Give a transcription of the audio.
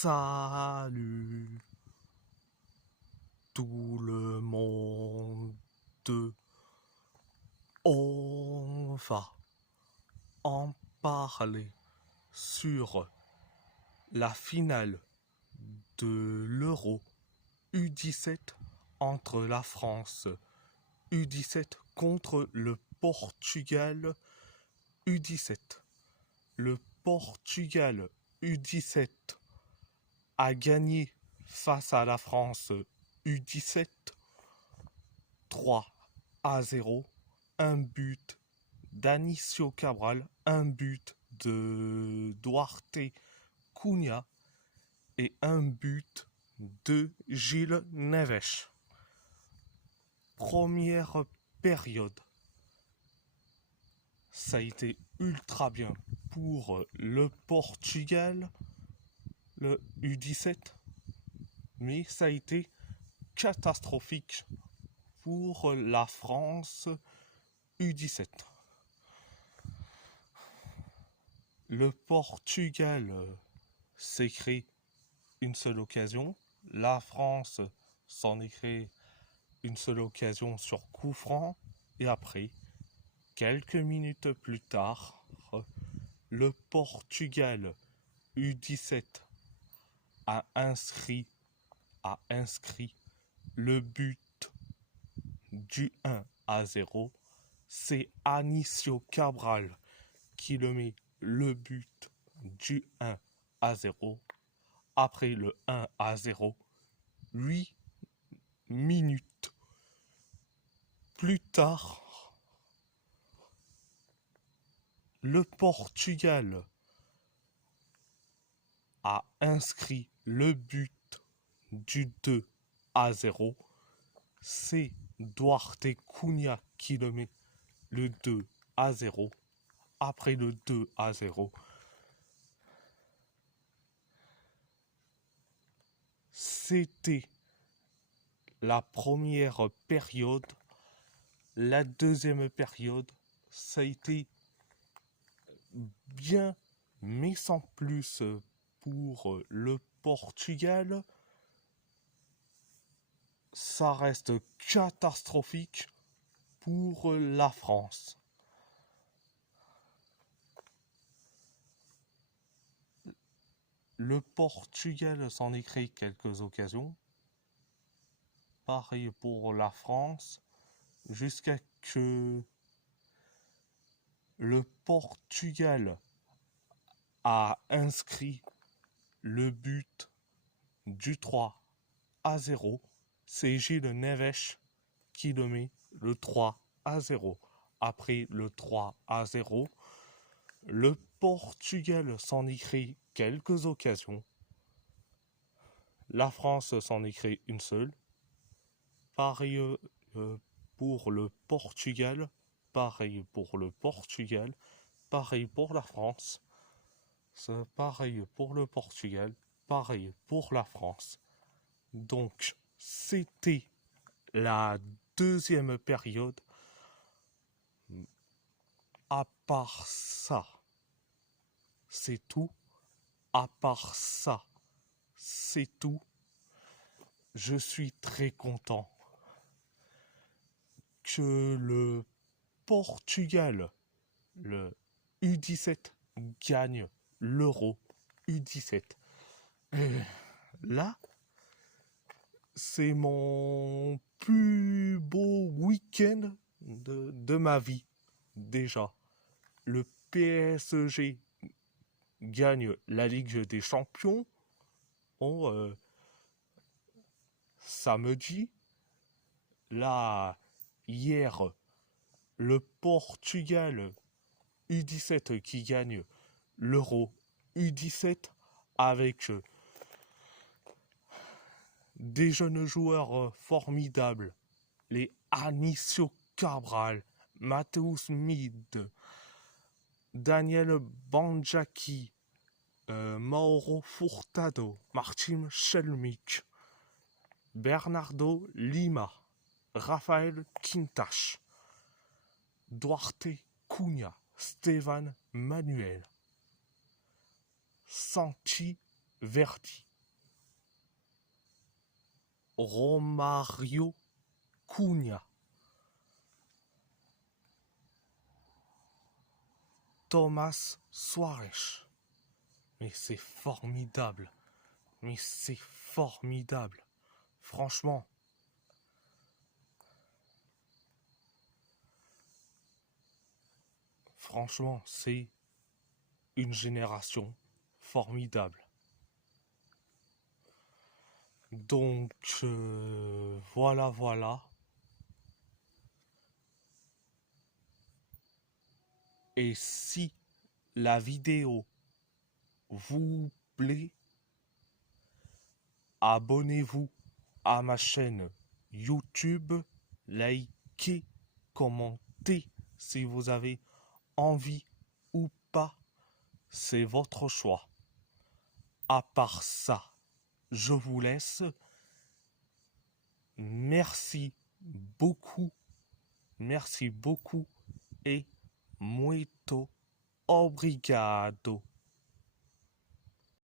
Salut tout le monde. On va en parler sur la finale de l'Euro U17 entre la France U17 contre le Portugal U17. Le Portugal U17 a gagné face à la France U17 3-0, un but d'Anicio Cabral, un but de Duarte Cunha et un but de Gil Neves. Première période, ça a été ultra bien pour le Portugal, le U17, mais ça a été catastrophique pour la France U17. Le Portugal s'est créé une seule occasion. La France s'en est créé une seule occasion sur coup franc. Et après, quelques minutes plus tard, le Portugal U17 a inscrit le but du 1-0. C'est Anicio Cabral qui le met le but du 1-0. Après le 1-0, 8 minutes plus tard, le Portugal a inscrit le but du 2-0. C'est Duarte Cunha qui le met le 2-0. Après le 2-0, c'était la première période. La deuxième période, ça a été bien, mais sans plus pour le Portugal. Ça reste catastrophique pour la France. Le Portugal s'en est créé quelques occasions. Pareil pour la France. Jusqu'à que le Portugal a inscrit le but du 3-0. C'est Gil Neves qui le met le 3-0. Après le 3-0, le Portugal s'en est créé quelques occasions. La France s'en est créé une seule. Pareil pour le Portugal. Pareil pour le Portugal. Pareil pour la France. C'est pareil pour le Portugal. Pareil pour la France. Donc, c'était la deuxième période. À part ça, c'est tout. À part ça, c'est tout. Je suis très content que le Portugal, le U17, gagne l'Euro U17. Et là, c'est mon plus beau week-end de ma vie. Déjà, le PSG gagne la Ligue des Champions samedi. Là, hier, le Portugal U17 qui gagne l'Euro U17 avec des jeunes joueurs formidables. Les Anicio Cabral, Mateus Mid, Daniel Banjaki, Mauro Furtado, Martin Szelmik, Bernardo Lima, Rafael Quintas, Duarte Cunha, Stéphane Manuel, Santi Verdi. Romario Cunha, Thomas Suarez. Mais c'est formidable. Mais c'est formidable. Franchement. Franchement, c'est une génération formidable. Donc, voilà. Et si la vidéo vous plaît, abonnez-vous à ma chaîne YouTube, likez, commentez si vous avez envie ou pas, c'est votre choix. À part ça, je vous laisse. Merci beaucoup et muito obrigado.